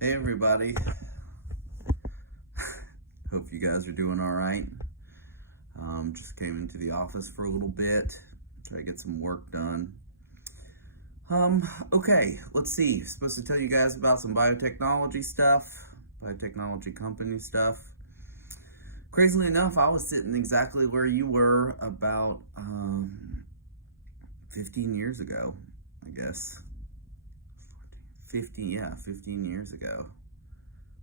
Hey everybody, hope you guys are doing all right. Just came into the office for a little bit, try to get some work done. Okay, let's see. Supposed to tell you guys about some biotechnology stuff, biotechnology company stuff. Crazily enough, I was sitting exactly where you were about 15 years ago, I guess. 15 years ago.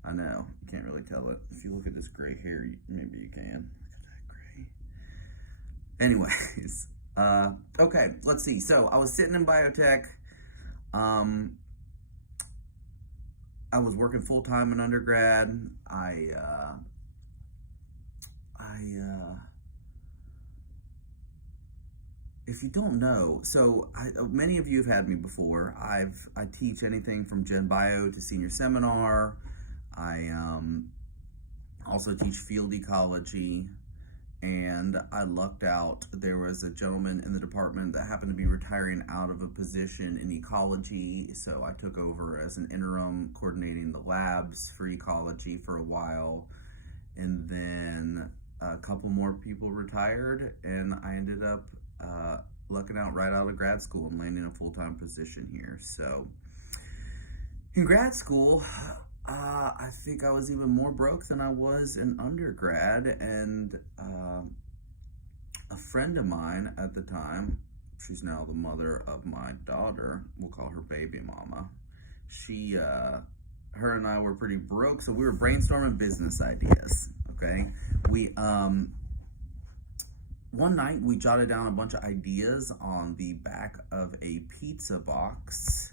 I know, you can't really tell it. If you look at this gray hair, maybe you can. Look at that gray. Anyways, okay, let's see. So I was sitting in biotech. I was working full time in undergrad. If you don't know, many of you have had me before. I teach anything from Gen Bio to senior seminar. I also teach field ecology, and I lucked out. There was a gentleman in the department that happened to be retiring out of a position in ecology, so I took over as an interim, coordinating the labs for ecology for a while, and then a couple more people retired, and I ended up lucking out right out of grad school and landing a full-time position here. So in grad school, I think I was even more broke than I was in undergrad, and a friend of mine at the time, she's now the mother of my daughter, we'll call her baby mama, her and I were pretty broke, so we were brainstorming business ideas, okay? One night we jotted down a bunch of ideas on the back of a pizza box,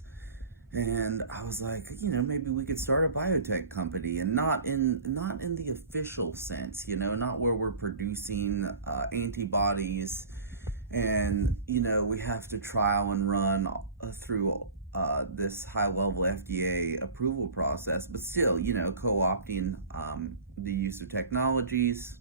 and I was like, maybe we could start a biotech company, and not in the official sense, not where we're producing antibodies, and we have to trial and run through this high-level FDA approval process, but still, co-opting the use of technologies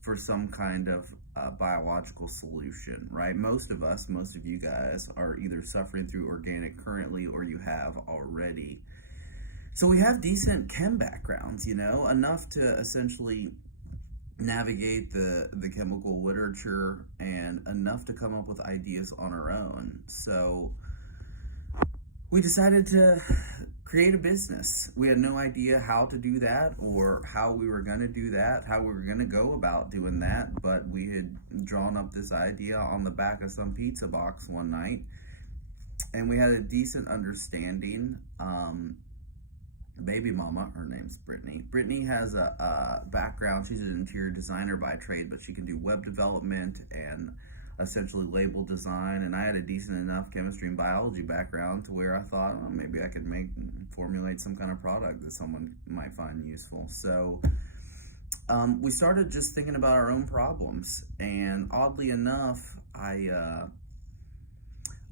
for some kind of biological solution, right? Most of you guys are either suffering through organic currently, or you have already. So we have decent chem backgrounds, enough to essentially navigate the chemical literature, and enough to come up with ideas on our own. So we decided to create a business. We had no idea how to do that, or how we were going to do that, how we were going to go about doing that, but we had drawn up this idea on the back of some pizza box one night, and we had a decent understanding. Baby mama, her name's Brittany. Brittany has a background. She's an interior designer by trade, but she can do web development and essentially label design, and I had a decent enough chemistry and biology background to where I thought, maybe I could formulate some kind of product that someone might find useful. So we started just thinking about our own problems, and oddly enough, I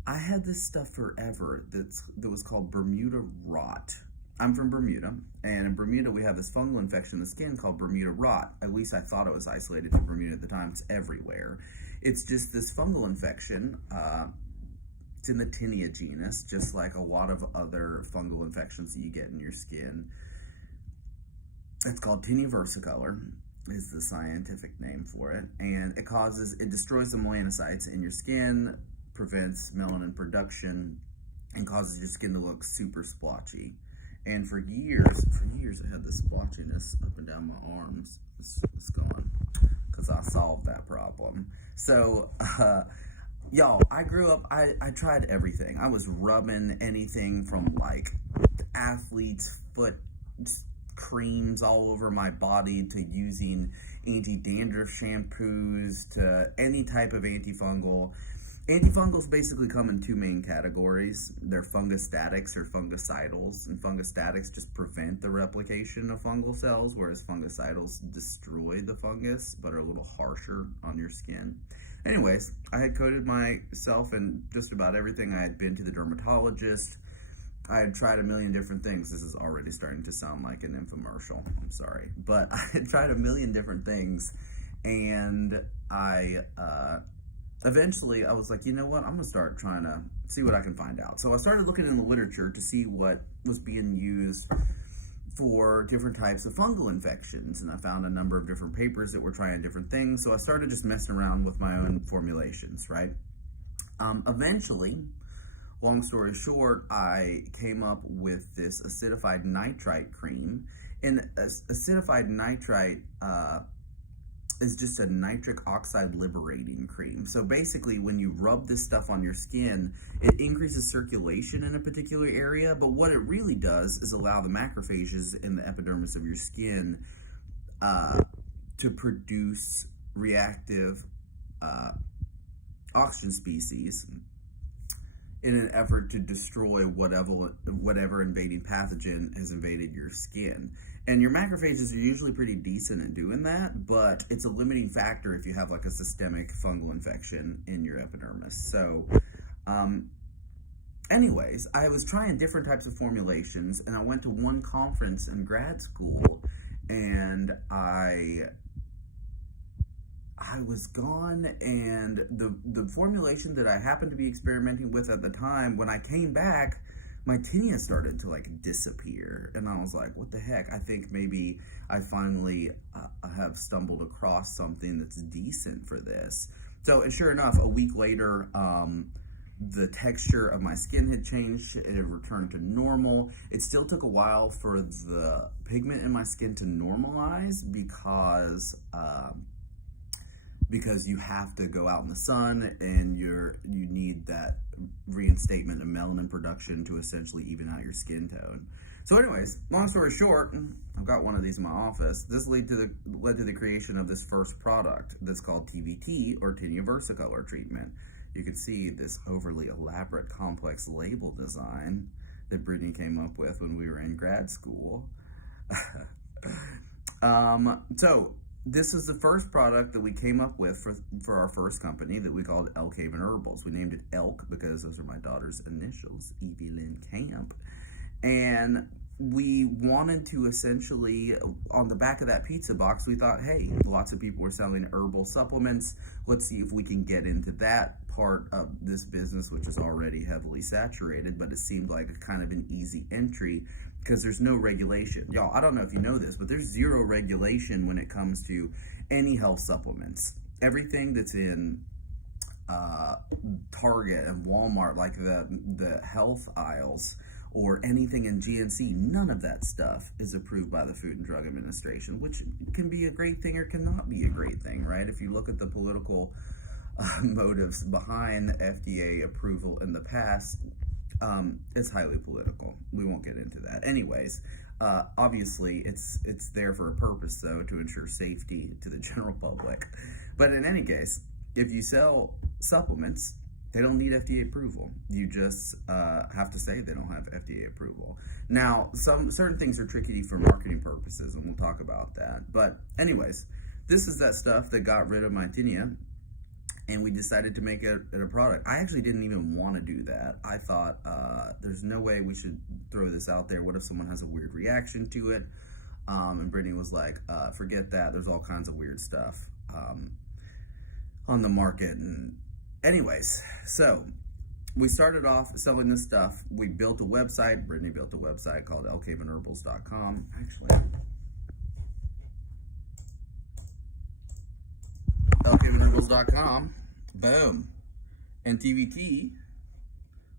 had this stuff forever that was called Bermuda rot. I'm from Bermuda, and in Bermuda we have this fungal infection in the skin called Bermuda rot. At least I thought it was isolated to Bermuda at the time. It's everywhere. It's just this fungal infection. It's in the Tinea genus, just like a lot of other fungal infections that you get in your skin. It's called tinea versicolor, is the scientific name for it, and it destroys the melanocytes in your skin, prevents melanin production, and causes your skin to look super splotchy. And for years I had this splotchiness up and down my arms. It's gone, because I solved that problem. So, y'all, I grew up, I tried everything. I was rubbing anything from like athlete's foot creams all over my body, to using anti-dandruff shampoos, to any type of antifungal. Antifungals basically come in two main categories. They're fungostatics or fungicidals, and fungostatics just prevent the replication of fungal cells, whereas fungicidals destroy the fungus but are a little harsher on your skin. Anyways, I had coated myself in just about everything. I had been to the dermatologist. I had tried a million different things. This is already starting to sound like an infomercial. I'm sorry. But I had tried a million different things, and eventually I was like, you know what, I'm gonna start trying to see what I can find out. So I started looking in the literature to see what was being used for different types of fungal infections, and I found a number of different papers that were trying different things. So I started just messing around with my own formulations, right? Eventually, long story short, I came up with this acidified nitrite cream. And acidified nitrite is just a nitric oxide liberating cream. So basically, when you rub this stuff on your skin, it increases circulation in a particular area, but what it really does is allow the macrophages in the epidermis of your skin to produce reactive oxygen species in an effort to destroy whatever invading pathogen has invaded your skin. And your macrophages are usually pretty decent at doing that, but it's a limiting factor if you have like a systemic fungal infection in your epidermis. So anyways, I was trying different types of formulations, and I went to one conference in grad school, and I was gone, and the formulation that I happened to be experimenting with at the time, when I came back, my tinea started to like disappear, and I was like, what the heck? I think maybe I finally have stumbled across something that's decent for this. So, and sure enough, a week later, the texture of my skin had changed. It had returned to normal. It still took a while for the pigment in my skin to normalize because you have to go out in the sun, and you need that reinstatement of melanin production to essentially even out your skin tone. So anyways, long story short, I've got one of these in my office. This led to the creation of this first product that's called TVT, or tinea versicolor treatment. You can see this overly elaborate, complex label design that Brittany came up with when we were in grad school. So this is the first product that we came up with for our first company that we called Elk Haven Herbals. We named it Elk because those are my daughter's initials, Evie Lynn Camp. And we wanted to essentially, on the back of that pizza box, we thought, hey, lots of people were selling herbal supplements. Let's see if we can get into that part of this business, which is already heavily saturated, but it seemed like a kind of an easy entry because there's no regulation. Y'all, I don't know if you know this, but there's zero regulation when it comes to any health supplements. Everything that's in Target and Walmart, like the health aisles, or anything in GNC, none of that stuff is approved by the Food and Drug Administration, which can be a great thing or cannot be a great thing, right? If you look at the political motives behind FDA approval in the past, it's highly political. We won't get into that. Anyways, obviously it's there for a purpose, though, to ensure safety to the general public. But in any case, if you sell supplements, they don't need FDA approval. You just have to say they don't have FDA approval. Now, certain things are tricky for marketing purposes, and we'll talk about that. But anyways, this is that stuff that got rid of my tinea, and we decided to make it a product. I actually didn't even want to do that. I thought, there's no way we should throw this out there. What if someone has a weird reaction to it? And Brittany was like, forget that. There's all kinds of weird stuff on the market. And anyways, so we started off selling this stuff. We built a website. Brittany built a website called elkhavenherbals.com. Actually, elkhavenherbals.com. Boom. And TVT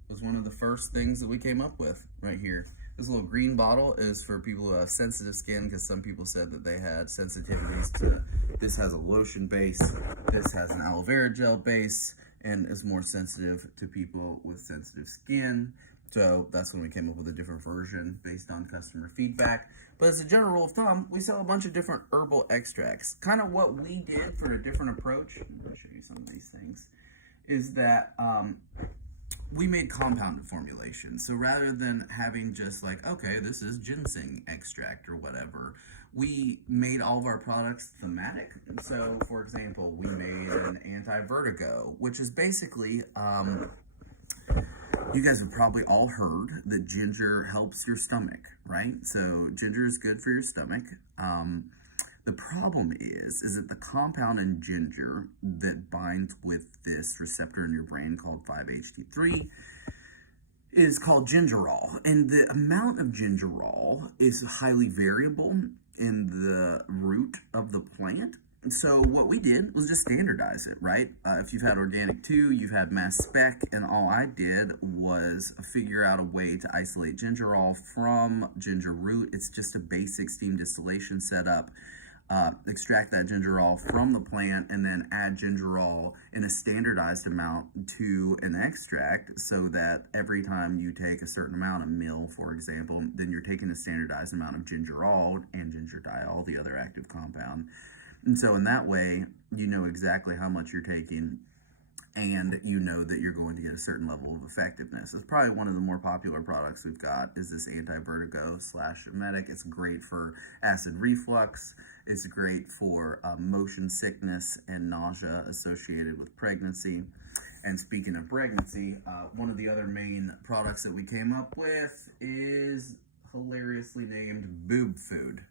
was one of the first things that we came up with right here. This little green bottle is for people who have sensitive skin, because some people said that they had sensitivities to, this has a lotion base, this has an aloe vera gel base, and is more sensitive to people with sensitive skin. So that's when we came up with a different version based on customer feedback. But as a general rule of thumb, we sell a bunch of different herbal extracts. Kind of what we did for a different approach, I'm going to show you some of these things, is that we made compounded formulations. So rather than having just like, okay, this is ginseng extract or whatever, we made all of our products thematic. So for example, we made an anti-vertigo, which is basically, you guys have probably all heard that ginger helps your stomach, right? So ginger is good for your stomach. The problem is that the compound in ginger that binds with this receptor in your brain called 5-HT3 is called gingerol, and the amount of gingerol is highly variable in the root of the plant. So what we did was just standardize it, right? If you've had organic 2, you've had mass spec, and all I did was figure out a way to isolate gingerol from ginger root. It's just a basic steam distillation setup. Extract that gingerol from the plant and then add gingerol in a standardized amount to an extract, so that every time you take a certain amount of mill, for example, then you're taking a standardized amount of gingerol and gingerdiol, the other active compound. And so in that way, you know exactly how much you're taking, and you know that you're going to get a certain level of effectiveness. It's probably one of the more popular products we've got is this anti-vertigo / emetic. It's great for acid reflux. It's great for motion sickness and nausea associated with pregnancy. And speaking of pregnancy, one of the other main products that we came up with is hilariously named boob food.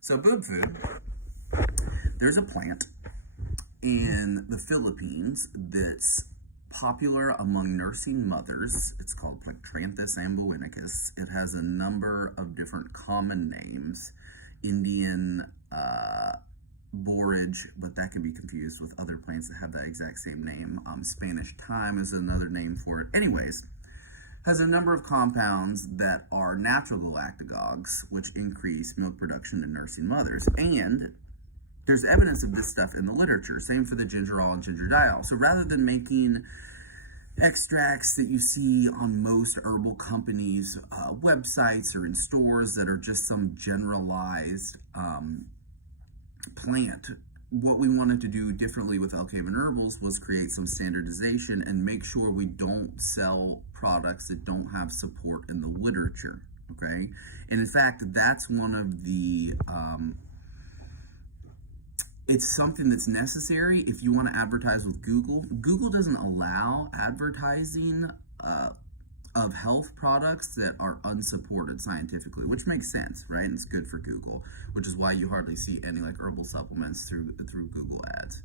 So boob food, there's a plant in the Philippines that's popular among nursing mothers. It's called Plectranthus amboinicus. It has a number of different common names. Indian borage, but that can be confused with other plants that have that exact same name. Spanish thyme is another name for it. Anyways, has a number of compounds that are natural galactagogues, which increase milk production in nursing mothers. And there's evidence of this stuff in the literature. Same for the gingerol and gingerdiol. So rather than making extracts that you see on most herbal companies' websites or in stores that are just some generalized plant, what we wanted to do differently with Elkaven Herbals was create some standardization and make sure we don't sell products that don't have support in the literature, okay? And in fact, that's one of the it's something that's necessary if you want to advertise with Google. Google doesn't allow advertising of health products that are unsupported scientifically, which makes sense, right? And it's good for Google, which is why you hardly see any like herbal supplements through Google ads.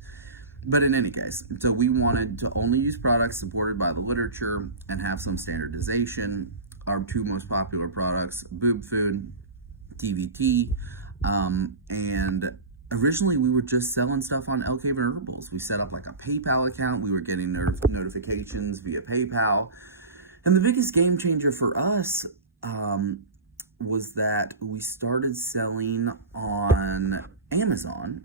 But in any case, so we wanted to only use products supported by the literature and have some standardization. Our 2 most popular products, Boob Food, TVT, and originally we were just selling stuff on Elkaven Herbals. We set up like a PayPal account. We were getting notifications via PayPal. And the biggest game changer for us was that we started selling on Amazon,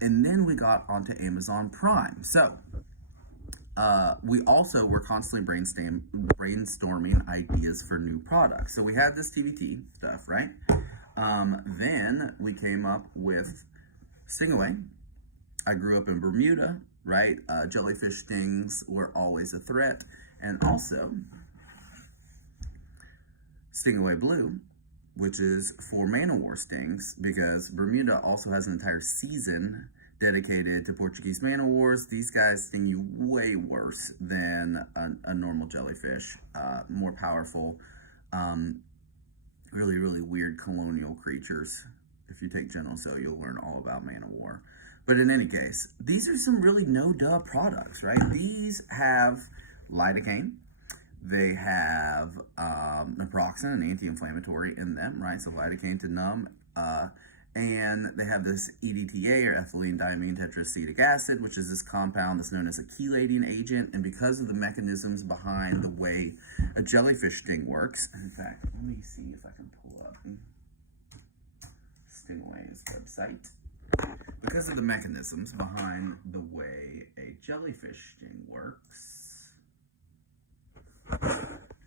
and then we got onto Amazon Prime. So we also were constantly brainstorming ideas for new products. So we had this TVT stuff, right? Then we came up with Stingaway. I grew up in Bermuda, right? Jellyfish stings were always a threat. And also Stingaway Blue, which is for man-o-war stings, because Bermuda also has an entire season dedicated to Portuguese man-o-wars. These guys sting you way worse than a normal jellyfish, more powerful, really, really weird colonial creatures. If you take General So, you'll learn all about man-o-war. But in any case, these are some really no-duh products, right? These have lidocaine. They have naproxen, an anti-inflammatory in them, right? So lidocaine to numb. And they have this EDTA, or ethylene diamine tetraacetic acid, which is this compound that's known as a chelating agent. And because of the mechanisms behind the way a jellyfish sting works, in fact, let me see if I can pull up Stingaway's website. Because of the mechanisms behind the way a jellyfish sting works,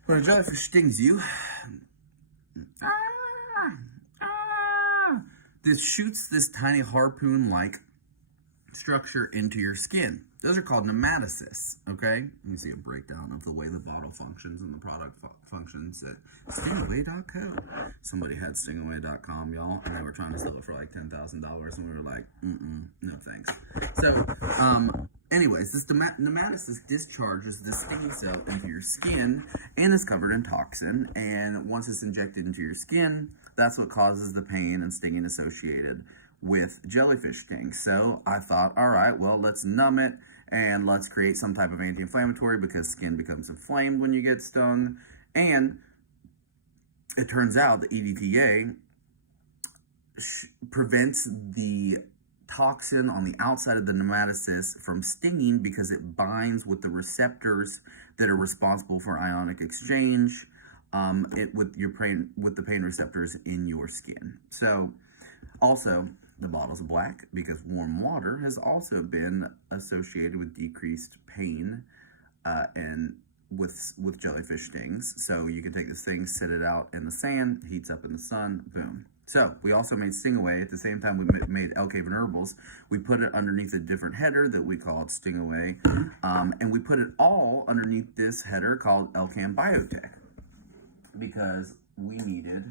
when a jellyfish stings you, this shoots this tiny harpoon-like structure into your skin. Those are called nematocysts, okay? Let me see a breakdown of the way the bottle functions and the product functions at Stingaway.co. Somebody had Stingaway.com, y'all, and they were trying to sell it for like $10,000, and we were like, no thanks. So, anyways, this nematocyst discharges the stinging cell into your skin and is covered in toxin, and once it's injected into your skin, that's what causes the pain and stinging associated with jellyfish sting. So I thought, all right, well, let's numb it and let's create some type of anti-inflammatory, because skin becomes inflamed when you get stung. And it turns out the EDTA prevents the toxin on the outside of the nematocyst from stinging because it binds with the receptors that are responsible for ionic exchange with the pain receptors in your skin. So also the bottle's black because warm water has also been associated with decreased pain and with jellyfish stings. So you can take this thing, sit it out in the sand, heats up in the sun, boom. So we also made Stingaway at the same time we made LK Venerables. We put it underneath a different header that we called Stingaway, and we put it all underneath this header called LK Biotech because we needed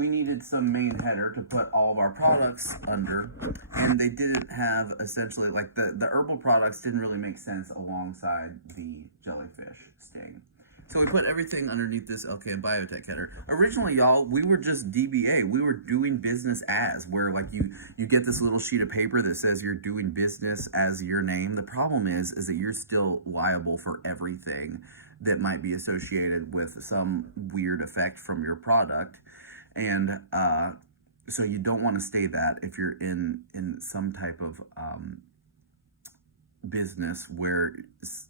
we needed some main header to put all of our products under, and they didn't have essentially, like the herbal products didn't really make sense alongside the jellyfish sting. So we put everything underneath this LK and Biotech header. Originally, y'all, we were just DBA. We were doing business as, where like you get this little sheet of paper that says you're doing business as your name. The problem is that you're still liable for everything that might be associated with some weird effect from your product. And so you don't want to stay that if you're in some type of business where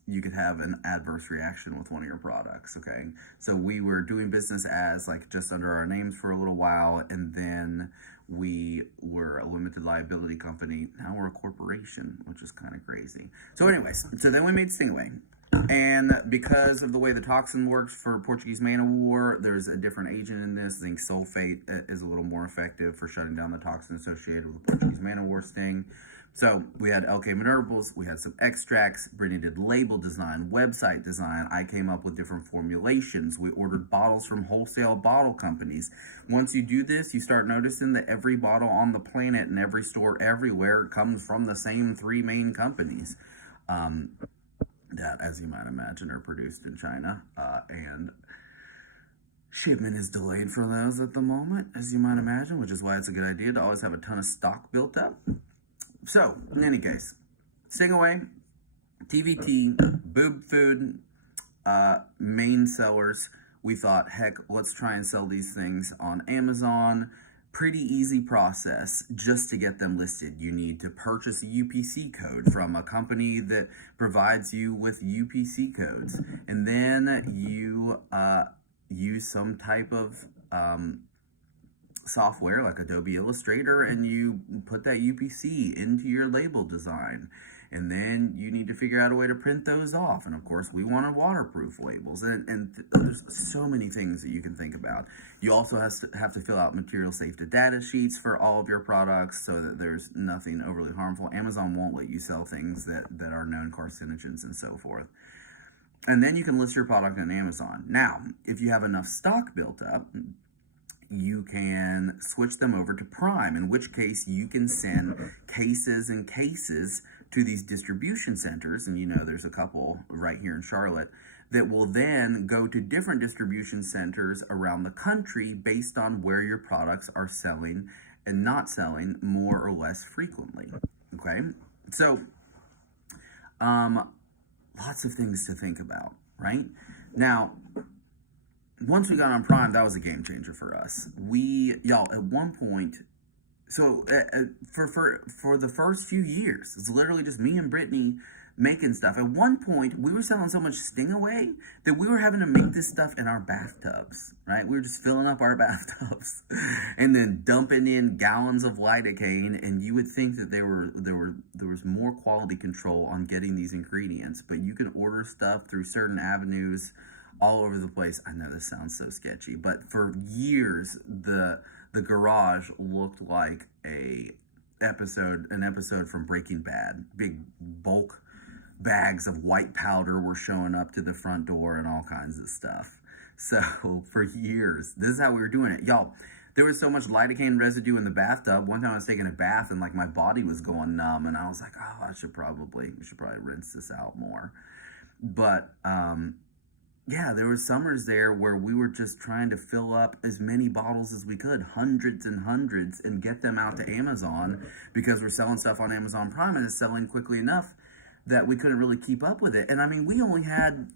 you could have an adverse reaction with one of your products, okay? So we were doing business as like just under our names for a little while, and then we were a limited liability company. Now we're a corporation, which is kind of crazy. So anyways, so then we made Stingaway. And because of the way the toxin works for Portuguese man-o'-war, there's a different agent in this. Zinc sulfate is a little more effective for shutting down the toxin associated with the Portuguese man-o'-war sting. So we had LK Venerables, we had some extracts, Brittany did label design, website design, I came up with different formulations, we ordered bottles from wholesale bottle companies. Once you do this, you start noticing that every bottle on the planet and every store everywhere comes from the same three main companies. That, as you might imagine, are produced in China, and shipment is delayed for those at the moment, as you might imagine, which is why it's a good idea to always have a ton of stock built up. So, in any case, Stingaway, TVT, boob food, main sellers. We thought, heck, let's try and sell these things on Amazon. Pretty easy process just to get them listed. You need to purchase a UPC code from a company that provides you with UPC codes. And then you use some type of software like Adobe Illustrator, and you put that UPC into your label design. And then you need to figure out a way to print those off. And of course, we wanted waterproof labels. And there's so many things that you can think about. You also have to fill out material safety data sheets for all of your products so that there's nothing overly harmful. Amazon won't let you sell things that are known carcinogens and so forth. And then you can list your product on Amazon. Now, if you have enough stock built up, you can switch them over to Prime, in which case you can send cases and cases to these distribution centers, and you know there's a couple right here in Charlotte, that will then go to different distribution centers around the country based on where your products are selling and not selling more or less frequently, okay? So, lots of things to think about, right? Now, once we got on Prime, that was a game changer for us. Y'all, at one point, so for the first few years, it's literally just me and Brittany making stuff. At one point, we were selling so much Stingaway that we were having to make this stuff in our bathtubs, right? We were just filling up our bathtubs and then dumping in gallons of lidocaine. And you would think that there was more quality control on getting these ingredients, but you can order stuff through certain avenues all over the place. I know this sounds so sketchy, but for years, the garage looked like an episode from Breaking Bad. Big bulk bags of white powder were showing up to the front door and all kinds of stuff. So for years, this is how we were doing it. Y'all, there was so much lidocaine residue in the bathtub. One time I was taking a bath and like my body was going numb, and I was like, oh, we should probably rinse this out more. But yeah, there were summers there where we were just trying to fill up as many bottles as we could, hundreds and hundreds, and get them out to Amazon because we're selling stuff on Amazon Prime and it's selling quickly enough that we couldn't really keep up with it. And I mean, we only had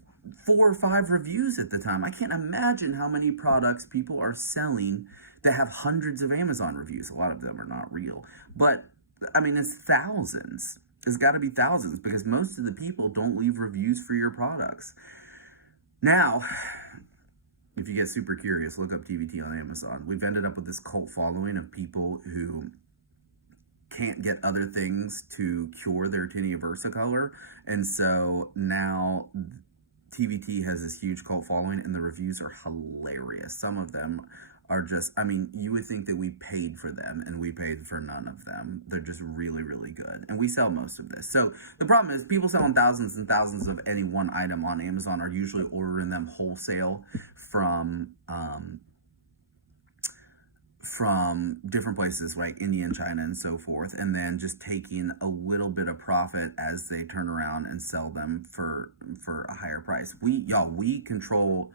4 or 5 reviews at the time. I can't imagine how many products people are selling that have hundreds of Amazon reviews. A lot of them are not real, but I mean, it's thousands. It's got to be thousands, because most of the people don't leave reviews for your products. Now, if you get super curious, look up TVT on Amazon. We've ended up with this cult following of people who can't get other things to cure their tinea versicolor, and so now TVT has this huge cult following, and the reviews are hilarious. Some of them are just, I mean, you would think that we paid for them, and we paid for none of them. They're just really, really good. And we sell most of this. So the problem is, people selling thousands and thousands of any one item on Amazon are usually ordering them wholesale from different places like India and China and so forth, and then just taking a little bit of profit as they turn around and sell them for a higher price. We control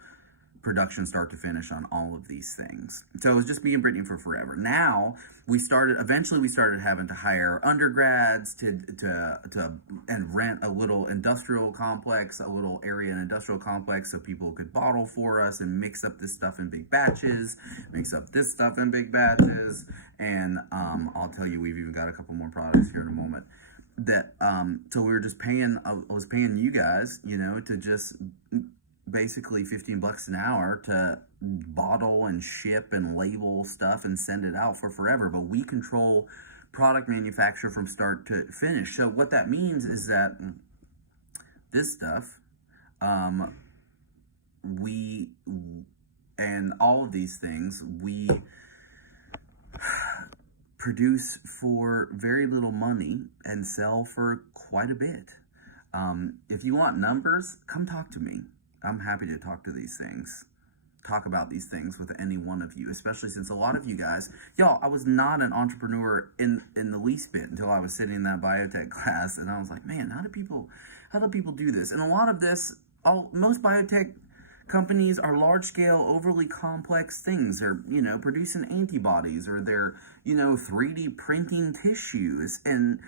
production start to finish on all of these things. So it was just me and Brittany for forever. Now eventually we started having to hire undergrads to and rent a little industrial complex, a little area in industrial complex, so people could bottle for us and mix up this stuff in big batches, and I'll tell you, we've even got a couple more products here in a moment. That so we were just I was paying you guys, to just basically $15 an hour to bottle and ship and label stuff and send it out for forever. But we control product manufacture from start to finish. So what that means is that this stuff, we, and all of these things, we produce for very little money and sell for quite a bit. If you want numbers, come talk to me. I'm happy to talk about these things with any one of you, especially since a lot of you guys, I was not an entrepreneur in the least bit until I was sitting in that biotech class, and I was like, man, how do people do this? And a lot of this, most biotech companies are large-scale, overly complex things. They're, producing antibodies, or they're, 3D printing tissues, and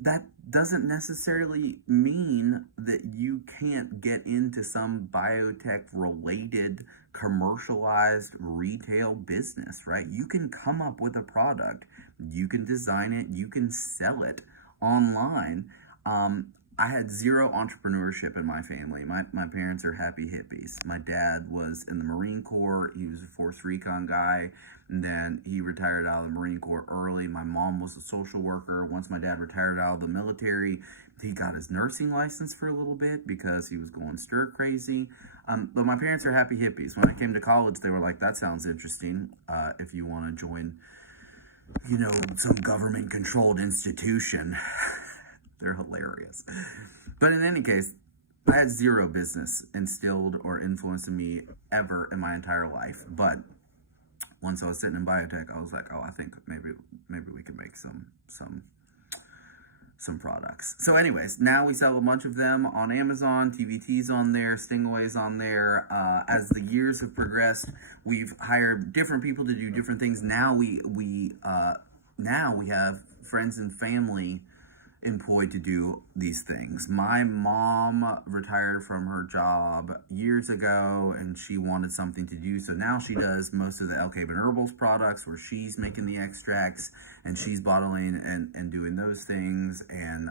that doesn't necessarily mean that you can't get into some biotech-related, commercialized retail business, right? You can come up with a product, you can design it, you can sell it online. I had zero entrepreneurship in my family. My parents are happy hippies. My dad was in the Marine Corps. He was a force recon guy, and then he retired out of the Marine Corps early. My mom was a social worker. Once my dad retired out of the military, he got his nursing license for a little bit because he was going stir crazy. But my parents are happy hippies. When I came to college, they were like, that sounds interesting. If you want to join, some government-controlled institution. They're hilarious. But in any case, I had zero business instilled or influenced in me ever in my entire life. But once I was sitting in biotech, I was like, I think maybe we can make some products. So anyways, now we sell a bunch of them on Amazon. TVT's on there, Stingaway's on there. As the years have progressed, we've hired different people to do different things. Now we have friends and family employed to do these things. My mom retired from her job years ago, and she wanted something to do, so now she does most of the Elk Haven Herbals products, where she's making the extracts and she's bottling and doing those things. And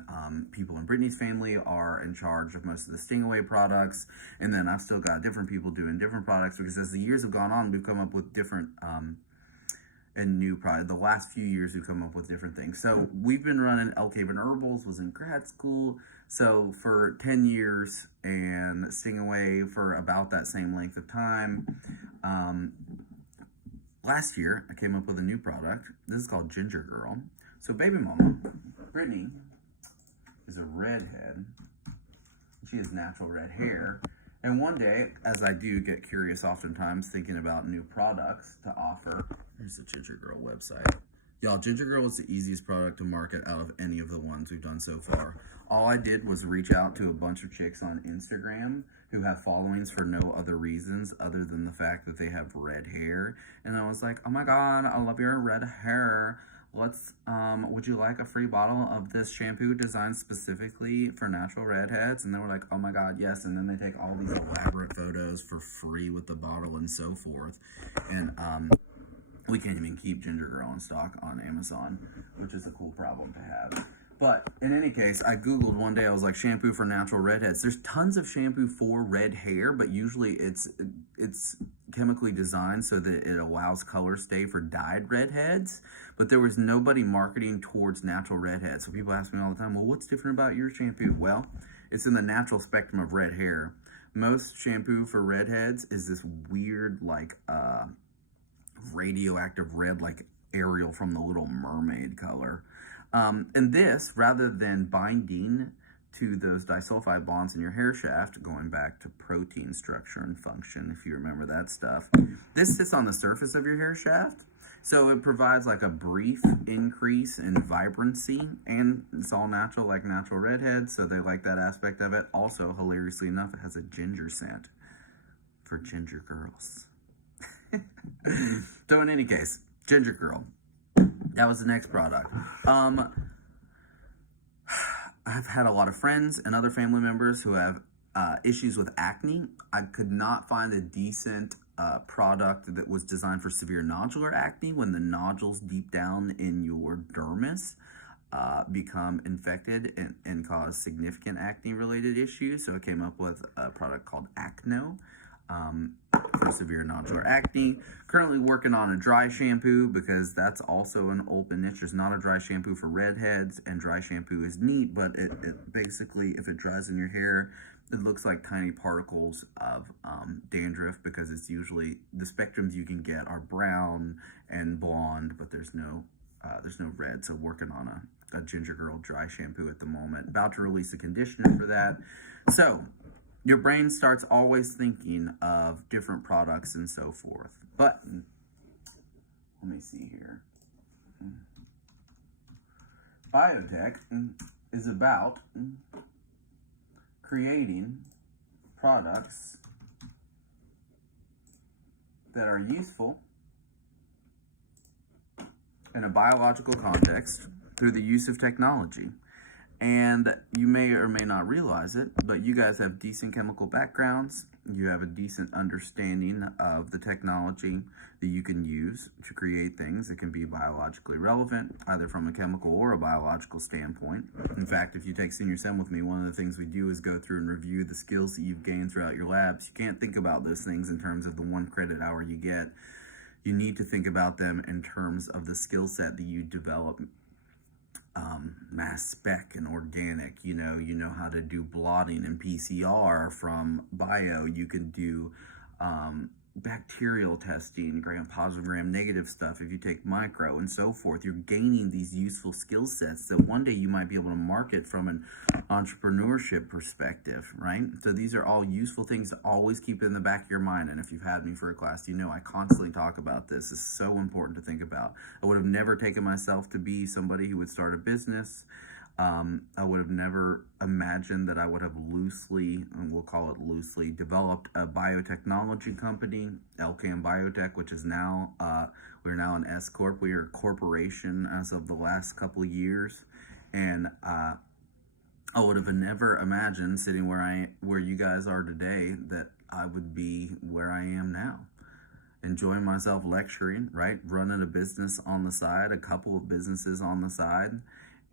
people in Brittany's family are in charge of most of the Stingaway products, and then I've still got different people doing different products, because as the years have gone on, we've come up with different and new product. The last few years we've come up with different things. So we've been running Elk Haven Herbals, was in grad school, so for 10 years, and Stingaway for about that same length of time. Last year I came up with a new product. This is called Ginger Girl. So baby mama, Brittany, is a redhead. She has natural red hair. And one day, as I do get curious oftentimes, thinking about new products to offer, here's the Ginger Girl website. Y'all, Ginger Girl is the easiest product to market out of any of the ones we've done so far. All I did was reach out to a bunch of chicks on Instagram who have followings for no other reasons other than the fact that they have red hair. And I was like, oh my God, I love your red hair. would you like a free bottle of this shampoo designed specifically for natural redheads? And they were like, oh my God, yes. And then they take all these elaborate photos for free with the bottle and so forth. And we can't even keep Ginger Girl in stock on Amazon, which is a cool problem to have. But in any case, I Googled one day, I was like, shampoo for natural redheads. There's tons of shampoo for red hair, but usually it's chemically designed so that it allows color stay for dyed redheads. But there was nobody marketing towards natural redheads. So people ask me all the time, well, what's different about your shampoo? Well, it's in the natural spectrum of red hair. Most shampoo for redheads is this weird, like, radioactive red, like Ariel from The Little Mermaid color. And this, rather than binding to those disulfide bonds in your hair shaft, going back to protein structure and function, if you remember that stuff, this sits on the surface of your hair shaft. So it provides like a brief increase in vibrancy, and it's all natural, like natural redheads, so they like that aspect of it. Also, hilariously enough, it has a ginger scent for ginger girls. So in any case, Ginger Girl. That was the next product. I've had a lot of friends and other family members who have issues with acne. I could not find a decent product that was designed for severe nodular acne, when the nodules deep down in your dermis become infected and cause significant acne-related issues. So I came up with a product called Acno. For severe nodular acne. Currently working on a dry shampoo, because that's also an open niche. There's not a dry shampoo for redheads, and dry shampoo is neat, but it basically, if it dries in your hair, it looks like tiny particles of dandruff, because it's usually, the spectrums you can get are brown and blonde, but there's no red. So working on a Ginger Girl dry shampoo at the moment. About to release a conditioner for that. So your brain starts always thinking of different products and so forth. But let me see here. Biotech is about creating products that are useful in a biological context through the use of technology. And you may or may not realize it, but you guys have decent chemical backgrounds. You have a decent understanding of the technology that you can use to create things that can be biologically relevant, either from a chemical or a biological standpoint. In fact, if you take Senior Sem with me, one of the things we do is go through and review the skills that you've gained throughout your labs. You can't think about those things in terms of the 1 credit hour you get. You need to think about them in terms of the skill set that you develop. Mass spec and organic, you know how to do blotting and PCR from bio. You can do bacterial testing, gram-positive, gram-negative stuff if you take micro and so forth. You're gaining these useful skill sets that one day you might be able to market from an entrepreneurship perspective, right? So these are all useful things to always keep in the back of your mind. And if you've had me for a class, you know I constantly talk about this. It's so important to think about. I would have never taken myself to be somebody who would start a business. I would have never imagined that I would have loosely, and we'll call it loosely, developed a biotechnology company, LCAM Biotech, which is now, we're now an S Corp. We are a corporation as of the last couple of years. And I would have never imagined sitting where you guys are today that I would be where I am now. Enjoying myself lecturing, right? Running a business on the side, a couple of businesses on the side,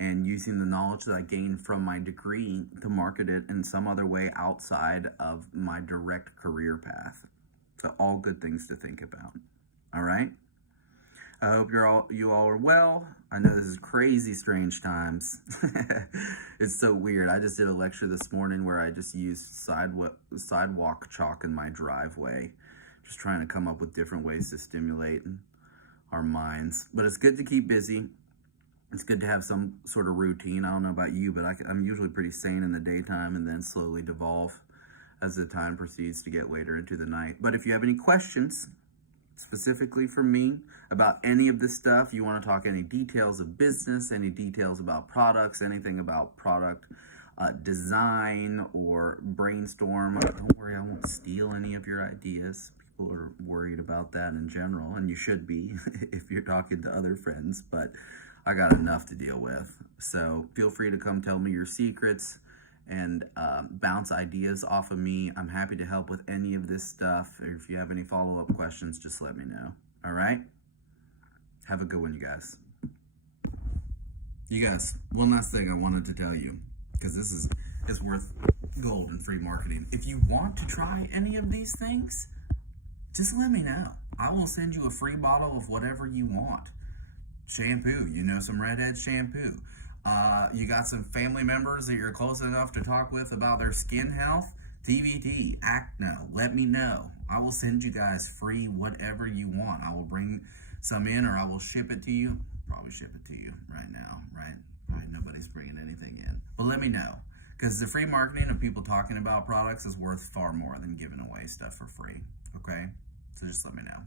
and using the knowledge that I gained from my degree to market it in some other way outside of my direct career path. So all good things to think about. All right? I hope you all are well. I know this is crazy strange times. It's so weird. I just did a lecture this morning where I just used sidewalk chalk in my driveway, just trying to come up with different ways to stimulate our minds. But it's good to keep busy. It's good to have some sort of routine. I don't know about you, but I'm usually pretty sane in the daytime and then slowly devolve as the time proceeds to get later into the night. But if you have any questions, specifically for me, about any of this stuff, you want to talk any details of business, any details about products, anything about product design or brainstorm, don't worry, I won't steal any of your ideas. people are worried about that in general, and you should be if you're talking to other friends, but I got enough to deal with. So feel free to come tell me your secrets and bounce ideas off of me. I'm happy to help with any of this stuff. Or if you have any follow-up questions, just let me know. All right? Have a good one, you guys. You guys, one last thing I wanted to tell you, because this is worth gold in free marketing. If you want to try any of these things, just let me know. I will send you a free bottle of whatever you want. Shampoo, some redhead shampoo. You got some family members that you're close enough to talk with about their skin health. DVD, Acno, let me know. I will send you guys free whatever you want. I will bring some in, or I will ship it to you. Probably ship it to you right now, right? Probably nobody's bringing anything in. But let me know, because the free marketing of people talking about products is worth far more than giving away stuff for free, okay? So just let me know.